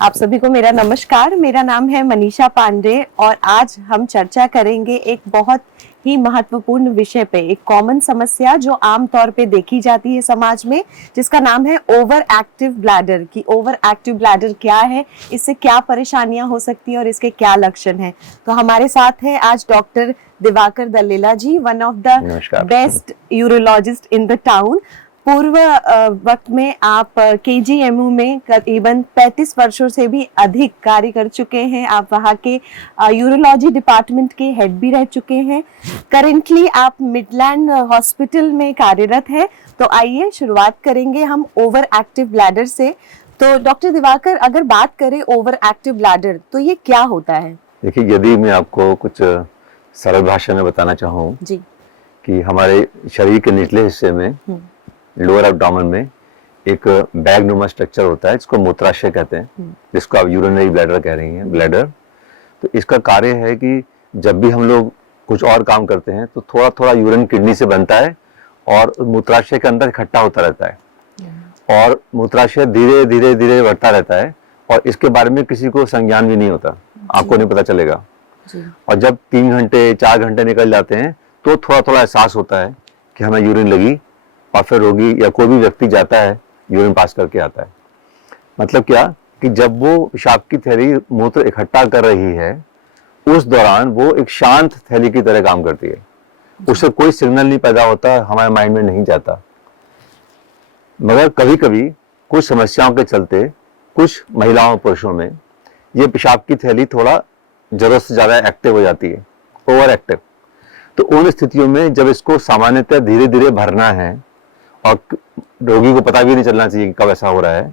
आप सभी को मेरा नमस्कार। मेरा नाम है मनीषा पांडे और आज हम चर्चा करेंगे एक बहुत ही महत्वपूर्ण विषय पे, एक कॉमन समस्या जो आम तौर पे देखी जाती है समाज में, जिसका नाम है ओवर एक्टिव ब्लैडर। कि ओवर एक्टिव ब्लैडर क्या है, इससे क्या परेशानियां हो सकती हैं और इसके क्या लक्षण हैं। तो हमारे साथ है आज doctor Diwakar Dalela ji, one of the best urologist in the town. पूर्व वक्त में आप केजीएमयू में करीबन 35 वर्षों से भी अधिक कार्य कर चुके हैं। आप वहाँ के यूरोलॉजी डिपार्टमेंट के हेड भी रह चुके हैं। करेंटली आप मिडलैंड हॉस्पिटल में कार्यरत हैं। तो आइए शुरुआत करेंगे हम ओवर एक्टिव ब्लैडर से। तो डॉक्टर दिवाकर, अगर बात करें ओवर एक्टिव ब्लैडर, तो ये क्या होता है? देखिए, यदि मैं आपको कुछ सरल भाषा में बताना चाहूँ जी, कि हमारे शरीर के निचले हिस्से में, लोअर एब्डोमेन में एक बैग नुमा स्ट्रक्चर होता है, जिसको मूत्राशय कहते हैं, जिसको आप यूरिनरी ब्लैडर कह रही हैं, ब्लैडर। तो इसका कार्य है कि जब भी हम लोग कुछ और काम करते हैं तो थोड़ा थोड़ा यूरिन किडनी से बनता है और मूत्राशय के अंदर इकट्ठा होता रहता है और मूत्राशय धीरे धीरे धीरे बढ़ता रहता है और इसके बारे में किसी को संज्ञान भी नहीं होता, आपको नहीं पता चलेगा। और जब 3 घंटे 4 घंटे निकल जाते हैं तो थोड़ा थोड़ा एहसास होता है कि हमें यूरिन लगी, और फिर रोगी या कोई भी व्यक्ति जाता है, यूरिन पास करके आता है। मतलब क्या कि जब वो पेशाब की थैली मूत्र इकट्ठा कर रही है, उस दौरान वो एक शांत थैली की तरह काम करती है, उससे कोई सिग्नल नहीं पैदा होता, हमारे माइंड में नहीं जाता। मगर कभी कभी कुछ समस्याओं के चलते कुछ महिलाओं पुरुषों में ये पेशाब की थैली थोड़ा जरूरत से ज्यादा एक्टिव हो जाती है, ओवर एक्टिव। तो उन स्थितियों में जब इसको सामान्यतः धीरे धीरे भरना है और रोगी को पता भी नहीं चलना चाहिए कि कब ऐसा हो रहा है,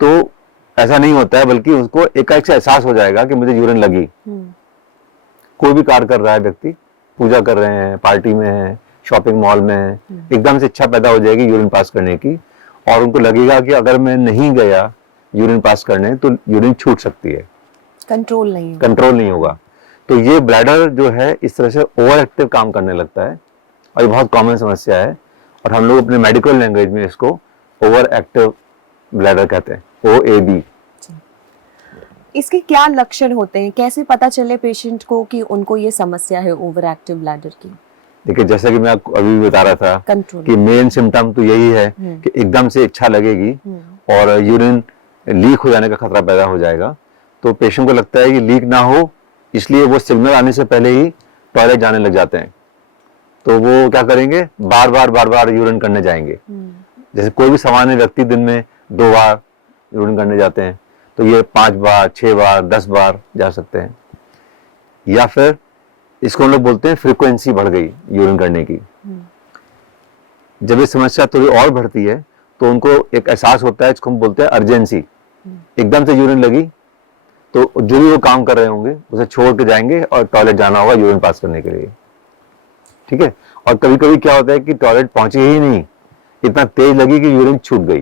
तो ऐसा नहीं होता है, बल्कि उसको एकाएक से एहसास हो जाएगा कि मुझे यूरिन लगी। कोई भी कार्य कर रहा है व्यक्ति, पूजा कर रहे हैं, पार्टी में है, शॉपिंग मॉल में है, एकदम से इच्छा पैदा हो जाएगी यूरिन पास करने की, और उनको लगेगा कि अगर मैं नहीं गया यूरिन पास करने तो यूरिन छूट सकती है, कंट्रोल नहीं होगा। तो ये ब्लैडर जो है इस तरह से ओवर एक्टिव काम करने लगता है और ये बहुत कॉमन समस्या है, और हम लोग अपने मेडिकल लैंग्वेज में इसको ओवर एक्टिव ब्लैडर कहते हैं, OAB। इसके क्या लक्षण होते हैं? कैसे पता चले पेशेंट को कि उनको ये समस्या है ओवर एक्टिव ब्लैडर की? देखिए, जैसे कि मैं आपको अभी बता रहा था कि मेन सिम्टम तो यही है कि एकदम से इच्छा लगेगी और यूरिन लीक हो जाने का खतरा पैदा हो जाएगा। तो पेशेंट को लगता है कि लीक ना हो, इसलिए वो सिग्नल आने से पहले ही टॉयलेट जाने लग जाते हैं। तो वो क्या करेंगे, बार बार यूरिन करने जाएंगे। जैसे कोई भी सामान्य व्यक्ति दिन में 2 बार यूरिन करने जाते हैं, तो ये 5 बार 6 बार 10 बार जा सकते हैं। या फिर इसको हम लोग बोलते हैं फ्रीक्वेंसी बढ़ गई यूरिन करने की। जब ये समस्या थोड़ी और बढ़ती है तो उनको एक एहसास होता है, जिसको हम बोलते हैं अर्जेंसी। एकदम से यूरिन लगी तो जो भी वो काम कर रहे होंगे उसे छोड़ के जाएंगे और टॉयलेट जाना होगा यूरिन पास करने के लिए, ठीक है। और कभी कभी क्या होता है कि टॉयलेट पहुंचे ही नहीं, इतना तेज लगी कि यूरिन छूट गई।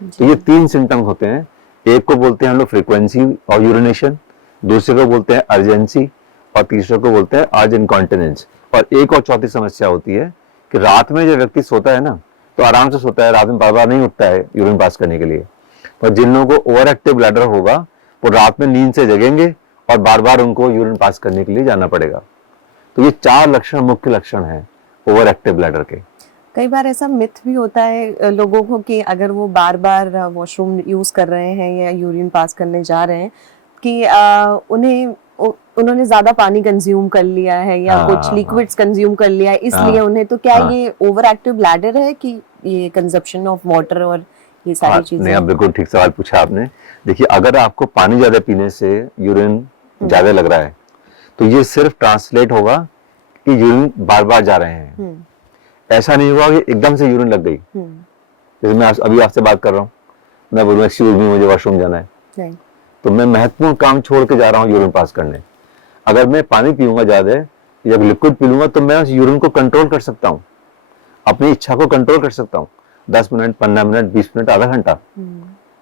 तो ये 3 सिम्टम्स होते हैं। एक को बोलते हैं हम लोग फ्रीक्वेंसी ऑफ यूरिनेशन, दूसरे को बोलते हैं अर्जेंसी, और तीसरे को बोलते हैं अर्ज इनकॉन्टिनेंस। और एक और चौथी समस्या होती है कि रात में जब व्यक्ति सोता है ना, तो आराम से सोता है, रात में बार बार नहीं उठता है यूरिन पास करने के लिए। और जिन लोगों को ओवर एक्टिव ब्लैडर होगा वो रात में नींद से जगेंगे और बार बार उनको यूरिन पास करने के लिए जाना पड़ेगा। तो ये 4 लक्षण, मुख्य लक्षण हैं ओवर एक्टिव ब्लैडर के। कई बार ऐसा मिथ भी होता है लोगों को कि अगर वो बार बार वॉशरूम यूज कर रहे हैं या यूरिन पास करने जा रहे हैं कि उन्होंने ज्यादा पानी कंज्यूम कर लिया है या कुछ लिक्विड्स कंज्यूम कर लिया है, इसलिए उन्हें। तो क्या ये ओवर एक्टिव ब्लैडर है कि ये कंजप्शन ऑफ वाटर और ये सारी चीजें? नहीं, आप बिल्कुल ठीक सवाल पूछा आपने। देखिए, अगर आपको पानी ज्यादा पीने से यूरिन ज्यादा लग रहा है तो ये सिर्फ ट्रांसलेट होगा कि यूरिन बार बार जा रहे हैं। ऐसा नहीं हुआ कि एकदम से यूरिन लग गई। जैसे मैं अभी आपसे बात कर रहा हूँ, मैं बोलूँ एक्सक्यूज मी, मुझे वॉशरूम जाना है, तो मैं महत्वपूर्ण काम छोड़ के जा रहा हूँ यूरिन पास करने। अगर मैं पानी पीऊंगा ज्यादा या लिक्विड पी लूंगा तो मैं उस यूरिन को कंट्रोल कर सकता हूँ, अपनी इच्छा को कंट्रोल कर सकता हूँ। 10 मिनट 15 मिनट 20 मिनट आधा घंटा,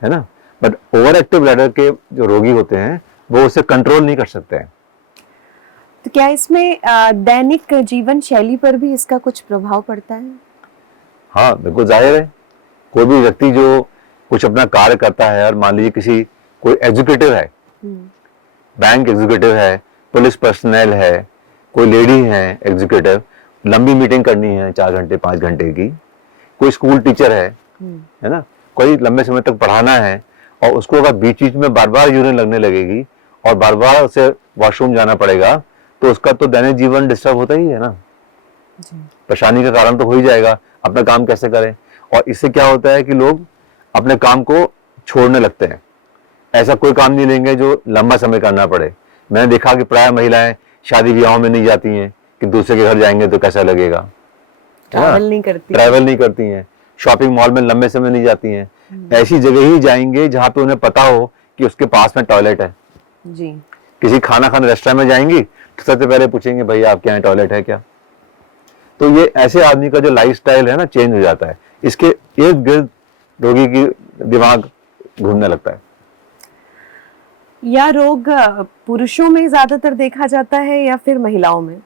है ना। बट ओवर एक्टिव ब्लैडर के जो रोगी होते हैं वो उसे कंट्रोल नहीं कर सकते हैं। तो क्या इसमें दैनिक जीवन शैली पर भी इसका कुछ प्रभाव पड़ता है? हाँ, बिल्कुल जाहिर है। कोई भी व्यक्ति जो कुछ अपना कार्य करता है और मान लीजिए किसी कोई एग्जीक्यूटिव है, बैंक एग्जीक्यूटिव है, पुलिस पर्सनल है, कोई लेडी है एग्जीक्यूटिव, लंबी मीटिंग करनी है 4 घंटे 5 घंटे की, कोई स्कूल टीचर है ना, कोई लंबे समय तक पढ़ाना है और उसको अगर बीच बीच में बार बार यूरिन लगने लगेगी और बार बार उसे वॉशरूम जाना पड़ेगा तो उसका तो दैनिक जीवन डिस्टर्ब होता ही है ना, परेशानी का कारण तो हो ही जाएगा, अपना काम कैसे करें। और इससे क्या होता है कि लोग अपने काम को छोड़ने लगते हैं, ऐसा कोई काम नहीं लेंगे जो लंबा समय करना पड़े। मैंने देखा कि प्राय महिलाएं शादी ब्याहों में नहीं जाती हैं कि दूसरे के घर जाएंगे तो कैसा लगेगा, ट्रैवल नहीं करती हैं, शॉपिंग मॉल में लंबे समय नहीं जाती हैं, ऐसी जगह ही जाएंगे जहां पे उन्हें पता हो कि उसके पास में टॉयलेट है जी। किसी खाना खाने रेस्टोरेंट में जाएंगी तो सबसे पहले पूछेंगे भैया आपके यहाँ टॉयलेट है क्या। तो ये ऐसे आदमी का जो लाइफस्टाइल है ना चेंज हो जाता है, इसके इर्द गिर्द रोगी की दिमाग घूमने लगता है। यह रोग पुरुषों में ज्यादातर देखा जाता है या फिर महिलाओं में?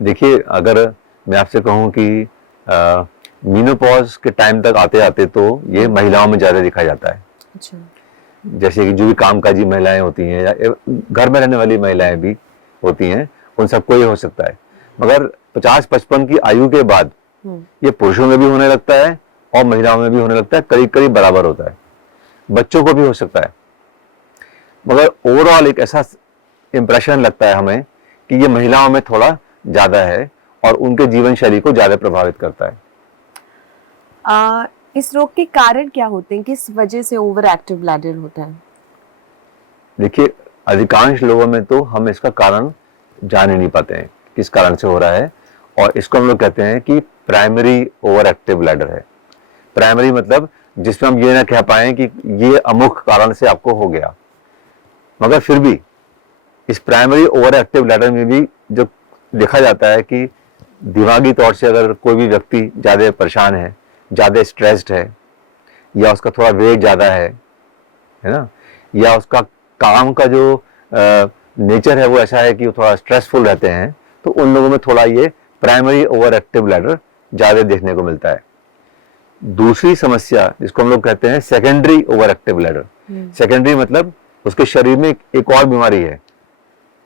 देखिए, अगर मैं आपसे कहूं कि मीनोपॉज के टाइम तक आते आते तो ये महिलाओं में ज्यादा देखा जाता है। अच्छा। जैसे कि जो भी कामकाजी महिलाएं होती हैं या घर में रहने वाली महिलाएं भी होती हैं, उन सबको ये हो सकता है। मगर 50-55 की आयु के बाद ये पुरुषों में भी होने लगता है और महिलाओं में भी होने लगता है, करीब करीब बराबर होता है। बच्चों को भी हो सकता है, मगर ओवरऑल एक ऐसा इंप्रेशन लगता है हमें कि ये महिलाओं में थोड़ा ज्यादा है और उनके जीवन शैली को ज्यादा प्रभावित करता है। इस रोग के कारण क्या होते हैं, किस वजह से ओवर एक्टिव ब्लैडर होता है? देखिए, अधिकांश लोगों में तो हम इसका कारण जान ही नहीं पाते हैं किस कारण से हो रहा है, और इसको हम लोग कहते हैं कि प्राइमरी ओवर एक्टिव ब्लैडर है। प्राइमरी मतलब जिसमें हम ये ना कह पाए कि ये अमुक कारण से आपको हो गया, मगर फिर भी इस प्राइमरी ओवर एक्टिव ब्लैडर में भी जो देखा जाता है कि दिमागी तौर से अगर कोई भी व्यक्ति ज्यादा परेशान है, ज्यादा स्ट्रेस्ड है, या उसका थोड़ा वेट ज्यादा है ना, या उसका काम का जो नेचर है वो ऐसा है कि वो थोड़ा स्ट्रेसफुल रहते हैं, तो उन लोगों में थोड़ा ये प्राइमरी ओवर एक्टिव ब्लैडर ज्यादा देखने को मिलता है। दूसरी समस्या जिसको हम लोग कहते हैं secondary over active bladder. Secondary मतलब उसके शरीर में एक और बीमारी है,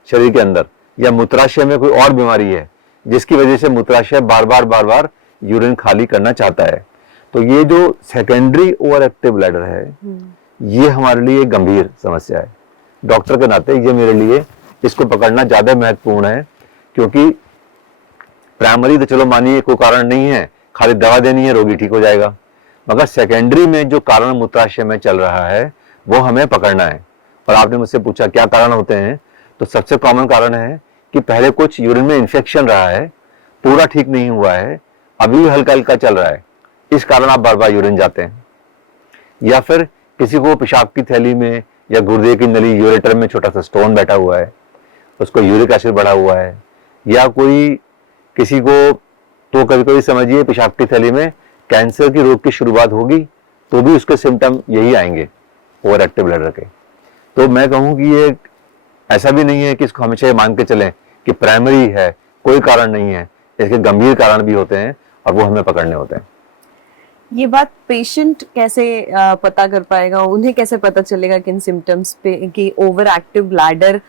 शरीर के अंदर या मूत्राशय में कोई और बीमारी है जिसकी वजह से मूत्राशय बार बार यूरिन खाली करना चाहता है। तो ये जो सेकेंडरी ओवर एक्टिव ब्लैडर है ये हमारे लिए गंभीर समस्या है। डॉक्टर के नाते ये मेरे लिए इसको पकड़ना ज्यादा महत्वपूर्ण है, क्योंकि प्राइमरी तो चलो मानिए कोई कारण नहीं है, खाली दवा देनी है, रोगी ठीक हो जाएगा, मगर सेकेंडरी में जो कारण मूत्राशय में चल रहा है वो हमें पकड़ना है। और आपने मुझसे पूछा क्या कारण होते हैं, तो सबसे कॉमन कारण है कि पहले कुछ यूरिन में इन्फेक्शन रहा है, पूरा ठीक नहीं हुआ है, अभी हल्का हल्का चल रहा है, इस कारण आप बार बार यूरिन जाते हैं। या फिर किसी को पेशाब की थैली में या गुर्दे की नली यूरेटर में छोटा सा स्टोन बैठा हुआ है, उसको यूरिक एसिड बढ़ा हुआ है, या कोई किसी को तो कभी कभी समझिए पेशाब की थैली में कैंसर की रोग की शुरुआत होगी तो भी उसके सिम्टम यही आएंगे ओवर एक्टिव ब्लैडर के। तो मैं कहूँ कि ये ऐसा भी नहीं है कि इसको हमेशा मान के चलें कि प्राइमरी है, कोई कारण नहीं है, इसके गंभीर कारण भी होते हैं और वो हमें पकड़ने होते हैं। ये बात पेशेंट कैसे पता कर पाएगा, उन्हें कैसे पता चलेगा किन सिम्टम्स पे कि ओवर एक्टिव ब्लैडर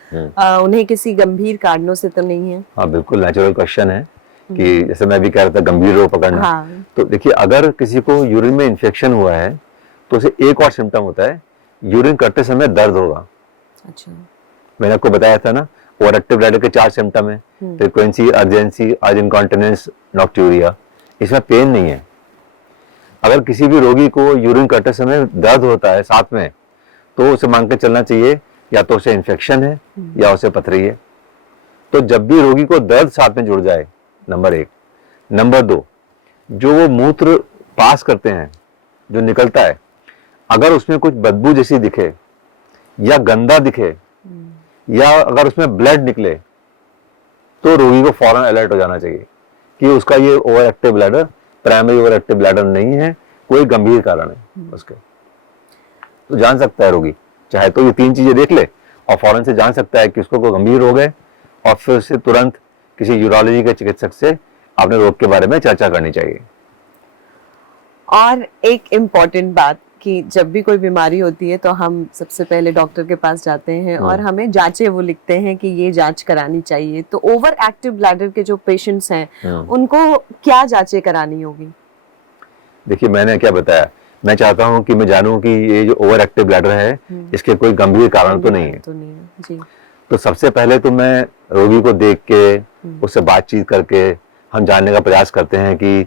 उन्हें किसी गंभीर कारणों से तो नहीं है? हाँ, बिल्कुल नेचुरल क्वेश्चन है कि जैसे मैं भी कह रहा था गंभीर रोग पकड़ना। हाँ। तो देखिए, अगर किसी को यूरिन में इन्फेक्शन हुआ है तो उसे एक और सिम्टम होता है, यूरिन करते समय दर्द होगा। अच्छा। मैंने आपको बताया था ना, ओवर एक्टिव ब्लैडर के 4 सिम्टम है, फ्रीक्वेंसी, अर्जेंसी, आज इनकॉन्टिनेंस, नॉक्ट्यूरिया। इसमें पेन नहीं है। अगर किसी भी रोगी को यूरिन करते समय दर्द होता है साथ में, तो उसे मान के चलना चाहिए या तो उसे इन्फेक्शन है या उसे पथरी है। तो जब भी रोगी को दर्द साथ में जुड़ जाए, नंबर 1। नंबर 2, जो वो मूत्र पास करते हैं, जो निकलता है, अगर उसमें कुछ बदबू जैसी दिखे या गंदा दिखे या अगर उसमें ब्लड निकले, तो रोगी को फौरन अलर्ट हो जाना चाहिए कि उसका ये over active bladder primary over active bladder नहीं है, कोई गंभीर कारण है उसके। तो जान सकता है रोगी, चाहे तो ये 3 चीजें देख ले और फौरन से जान सकता है कि उसको कोई गंभीर रोग है, और फिर उसे तुरंत किसी यूरोलॉजी के चिकित्सक से अपने रोग के बारे में चर्चा करनी चाहिए। और एक इम्पॉर्टेंट बात कि जब भी कोई बीमारी होती है तो हम सबसे पहले डॉक्टर के पास जाते हैं और हमें जांचें वो लिखते हैं कि ये जांच करानी चाहिए। तो ओवर एक्टिव ब्लैडर के जो पेशेंट्स हैं उनको क्या जांचें करानी होगी? देखिए, मैंने क्या बताया, मैं चाहता हूँ कि मैं जानूं कि ये जो ओवर एक्टिव ब्लैडर है इसके कोई गंभीर कारण तो नहीं है। जी। तो सबसे पहले तो मैं रोगी को देख के उससे बातचीत करके हम जानने का प्रयास करते हैं कि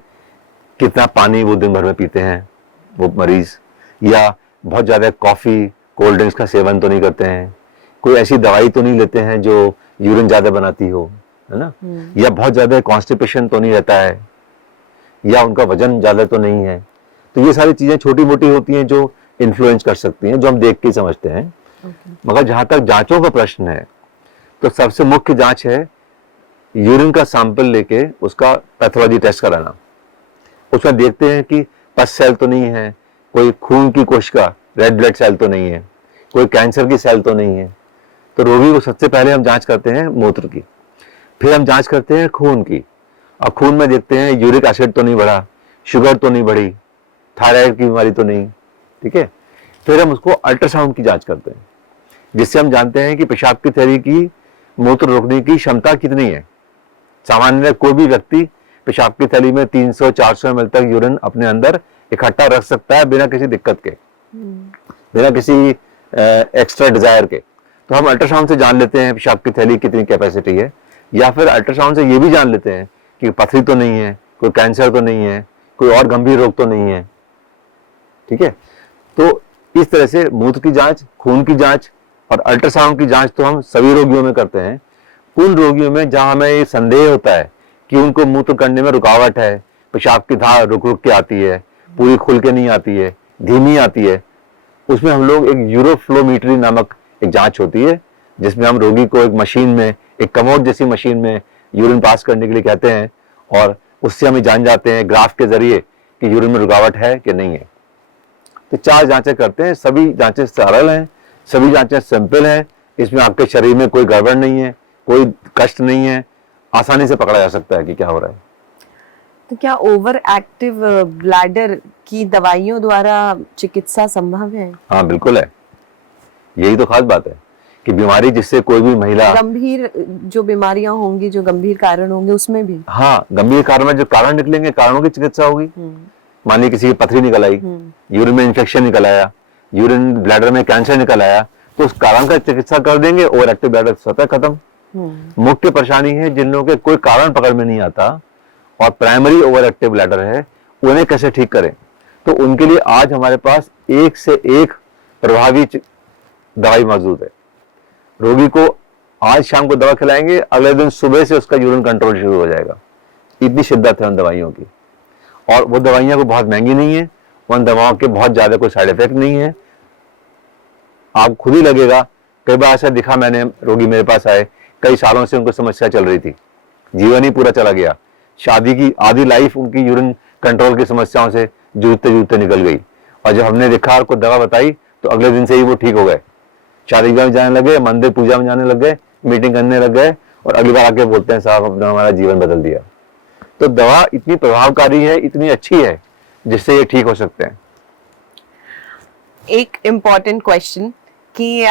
कितना पानी वो दिन भर में पीते हैं वो मरीज, या बहुत ज़्यादा कॉफ़ी कोल्ड ड्रिंक्स का सेवन तो नहीं करते हैं, कोई ऐसी दवाई तो नहीं लेते हैं जो यूरिन ज़्यादा बनाती हो, है ना, या बहुत ज़्यादा कॉन्स्टिपेशन तो नहीं रहता है, या उनका वजन ज़्यादा तो नहीं है। तो ये सारी चीज़ें छोटी मोटी होती हैं जो इन्फ्लुएंस कर सकती हैं, जो हम देख के समझते हैं। मगर जहाँ तक जांचों का प्रश्न है तो सबसे मुख्य जांच है यूरिन का सैंपल लेके उसका पैथोलॉजी टेस्ट कराना। उसमें देखते हैं कि पस सेल तो नहीं है, कोई खून की कोशिका रेड ब्लड सेल तो नहीं है, कोई कैंसर की सेल तो नहीं है। तो रोगी को सबसे पहले हम जांच करते हैं मूत्र की, फिर हम जांच करते हैं खून की। अब खून में देखते हैं यूरिक एसिड तो नहीं बढ़ा, शुगर तो नहीं बढ़ी, थायराइड की बीमारी तो नहीं, ठीक है। फिर हम उसको अल्ट्रासाउंड की जांच करते हैं, जिससे हम जानते हैं कि पेशाब की थैली की मूत्र रोकने की क्षमता कितनी है। सामान्य कोई भी व्यक्ति पेशाब की थैली में 300-400 ml तक यूरिन अपने अंदर इकट्ठा रख सकता है बिना किसी दिक्कत के, बिना किसी एक्स्ट्रा डिजायर के। तो हम अल्ट्रासाउंड से जान लेते हैं पेशाब की थैली कितनी कैपेसिटी है, या फिर अल्ट्रासाउंड से ये भी जान लेते हैं कि पथरी तो नहीं है, कोई कैंसर तो नहीं है, कोई और गंभीर रोग तो नहीं है, ठीक है। तो इस तरह से मूत्र की जांच, खून की जांच और अल्ट्रासाउंड की जांच तो हम सभी रोगियों में करते हैं। उन रोगियों में जहां हमें ये संदेह होता है कि उनको मूत्र करने में रुकावट है, पेशाब की धार रुक रुक के आती है, पूरी खुल के नहीं आती है, धीमी आती है, उसमें हम लोग एक यूरोफ्लोमीट्री नामक एक जांच होती है, जिसमें हम रोगी को एक मशीन में, एक कमोड जैसी मशीन में यूरिन पास करने के लिए कहते हैं, और उससे हम जान जाते हैं ग्राफ के जरिए कि यूरिन में रुकावट है कि नहीं है। तो 4 जांचें करते हैं, सभी जांचें सरल हैं, सभी जांचें सिंपल हैं, इसमें आपके शरीर में कोई गड़बड़ नहीं है, कोई कष्ट नहीं है, आसानी से पकड़ा जा सकता है कि क्या हो रहा है। तो क्या ओवर एक्टिव ब्लैडर की दवाइयों द्वारा चिकित्सा संभव है? हाँ, बिल्कुल है। यही तो खास बात है कि बीमारी जिससे कोई भी महिला, गंभीर जो बीमारियां होंगी, जो गंभीर कारण होंगे उसमें भी, हाँ, गंभीर कारण में जो कारण निकलेंगे, कारणों की चिकित्सा होगी। मान ली किसी की पथरी निकल आई, यूरिन में इन्फेक्शन निकल आया, यूरिन ब्लैडर में कैंसर निकल आया, तो उस कारण का चिकित्सा कर देंगे, ओवर एक्टिव ब्लैडर स्वतः खत्म। मुख्य परेशानी है जिन लोगों के कोई कारण पकड़ में नहीं आता और प्राइमरी ओवर एक्टिव ब्लैडर है, उन्हें कैसे ठीक करें। तो उनके लिए आज हमारे पास एक से एक प्रभावी दवाई मौजूद है। रोगी को आज शाम को दवा खिलाएंगे, अगले दिन सुबह से उसका यूरिन कंट्रोल शुरू हो जाएगा। इतनी शिद्दत है उन दवाइयों की, और वो दवाइयां कोई बहुत महंगी नहीं है, उन दवाओं के बहुत ज्यादा कोई साइड इफेक्ट नहीं है। आप खुद ही लगेगा, कई बार ऐसा दिखा मैंने, रोगी मेरे पास आए, कई सालों से उनको समस्या चल रही थी, जीवन ही पूरा चला गया, शादी की आधी लाइफ उनकी यूरिन कंट्रोल की समस्याओं से जूझते जूझते निकल गई, और जब हमने देखा और को दवा बताई तो अगले दिन से ही वो ठीक हो गए, शादी में जाने लगे, मंदिर पूजा में जाने लग गए, मीटिंग करने लग गए, और अगली बार आके बोलते हैं साहब अपना हमारा जीवन बदल दिया। तो दवा इतनी प्रभावकारी है, इतनी अच्छी है, जिससे ये ठीक हो सकते हैं। एक इम्पॉर्टेंट क्वेश्चन कि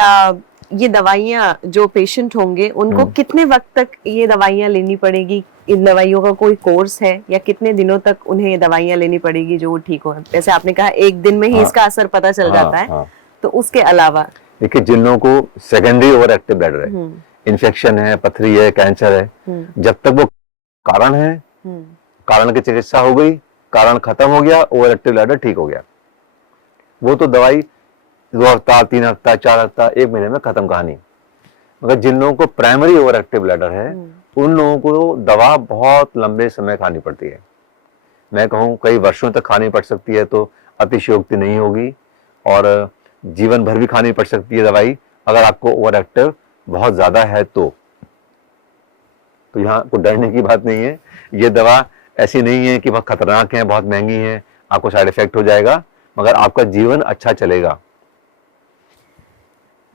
ये दवाइयाँ जो पेशेंट होंगे उनको कितने वक्त तक ये दवाइयाँ लेनी पड़ेगी? इन दवाइयों का कोई कोर्स है या कितने दिनों तक उन्हें ये दवाइयाँ लेनी पड़ेगी जो वो ठीक हो? जैसे आपने कहा एक दिन में ही इसका असर पता चल जाता है, तो उसके अलावा देखिए, जिन लोगों को सेकेंडरी ओवर एक्टिव ब्लैडर है, इन्फेक्शन है, पथरी है, कैंसर है, जब तक वो कारण है, कारण की चिकित्सा हो गई, कारण खत्म हो गया, ओवर एक्टिव ब्लैडर ठीक हो गया, वो तो दवाई 2 हफ्ता, 3 हफ्ता, 4 हफ्ता, 1 महीने में खत्म कहानी। मगर जिन लोगों को प्राइमरी ओवर एक्टिव ब्लैडर है, उन लोगों को दवा बहुत लंबे समय खानी पड़ती है। मैं कहूँ कई वर्षों तक खानी पड़ सकती है तो अतिशयोक्ति नहीं होगी, और जीवन भर भी खानी पड़ सकती है दवाई अगर आपको ओवर एक्टिव बहुत ज्यादा है तो यहाँ कोई डरने की बात नहीं है। ये दवा ऐसी नहीं है कि बहुत खतरनाक है, बहुत महंगी है, आपको साइड इफेक्ट हो जाएगा, मगर आपका जीवन अच्छा चलेगा।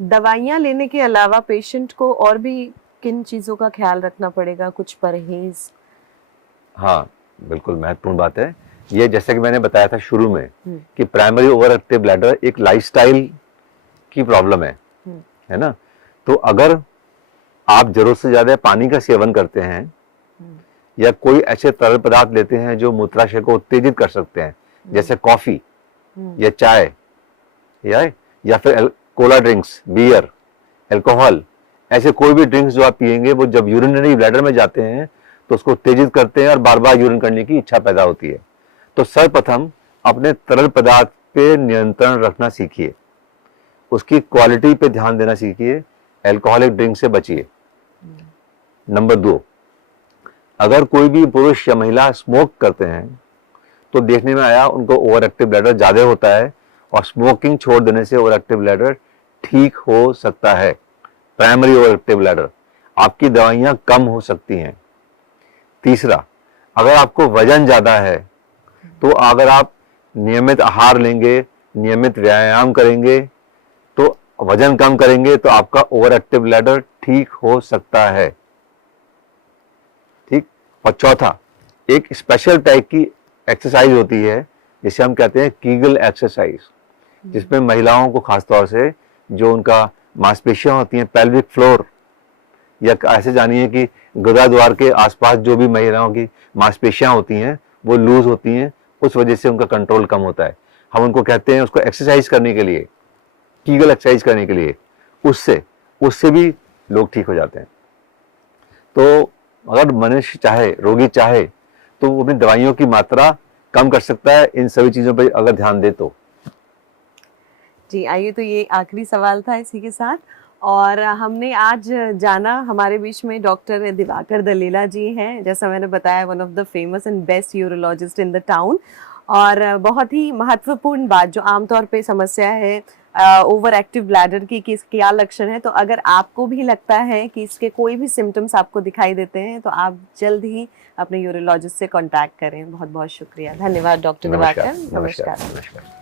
दवाइयाँ लेने के अलावा पेशेंट को और भी किन चीजों का ख्याल रखना पड़ेगा? कुछ परहेज? हाँ, बिल्कुल महत्वपूर्ण बात है। ये जैसे कि मैंने बताया था शुरू में कि प्राइमरी ओवर एक्टिव ब्लैडर एक लाइफस्टाइल की प्रॉब्लम है ना। तो अगर आप जरूरत से ज्यादा पानी का सेवन करते हैं या कोई ऐसे तरल पदार्थ लेते हैं जो मूत्राशय को उत्तेजित कर सकते हैं, जैसे कॉफी या चाय या फिर कोला ड्रिंक्स, बियर, अल्कोहल, ऐसे कोई भी ड्रिंक्स जो आप पिएंगे वो जब यूरिनरी ब्लैडर में जाते हैं तो उसको उत्तेजित करते हैं और बार बार यूरिन करने की इच्छा पैदा होती है। तो सर्वप्रथम अपने तरल पदार्थ पे नियंत्रण रखना सीखिए, उसकी क्वालिटी पे ध्यान देना सीखिए, अल्कोहलिक ड्रिंक से बचिए। नंबर 2, अगर कोई भी पुरुष या महिला स्मोक करते हैं तो देखने में आया उनको ओवर एक्टिव ब्लैडर ज्यादा होता है और स्मोकिंग छोड़ देने से ओवर एक्टिव ब्लैडर ठीक हो सकता है। प्राइमरी ओवर एक्टिव ब्लैडर, आपकी दवाइयां कम हो सकती हैं। तीसरा, अगर आपको वजन ज्यादा है तो अगर आप नियमित आहार लेंगे, नियमित व्यायाम करेंगे तो वजन कम करेंगे तो आपका ओवर एक्टिव ब्लैडर ठीक हो सकता है। ठीक। और चौथा, एक स्पेशल टाइप की एक्सरसाइज होती है जिसे हम कहते हैं कीगल एक्सरसाइज, जिसमें महिलाओं को खासतौर से जो उनका मांसपेशियां होती हैं पेल्विक फ्लोर, या ऐसे जानिए कि गुदा द्वार के आसपास जो भी महिलाओं की मांसपेशियां होती हैं वो लूज होती हैं, उस वजह से उनका कंट्रोल कम होता है। हम उनको कहते हैं उसको एक्सरसाइज करने के लिए, कीगल एक्सरसाइज करने के लिए, उससे भी लोग ठीक हो जाते हैं। तो अगर मनुष्य चाहे, रोगी चाहे, तो वो अपनी दवाइयों की मात्रा कम कर सकता है इन सभी चीजों पर अगर ध्यान दे तो। जी आइए, तो ये आखिरी सवाल था इसी के साथ, और हमने आज जाना, हमारे बीच में डॉक्टर दिवाकर दलेला जी हैं, जैसा मैंने बताया one of the famous and best urologist in the town. और बहुत ही महत्वपूर्ण बात जो आमतौर पे समस्या है ओवर एक्टिव ब्लैडर की, कि इसके क्या लक्षण है, तो अगर आपको भी लगता है कि इसके कोई भी सिम्टम्स आपको दिखाई देते हैं तो आप जल्द ही अपने यूरोलॉजिस्ट से कांटेक्ट करें। बहुत बहुत शुक्रिया, धन्यवाद डॉक्टर दिवाकर। नमस्कार।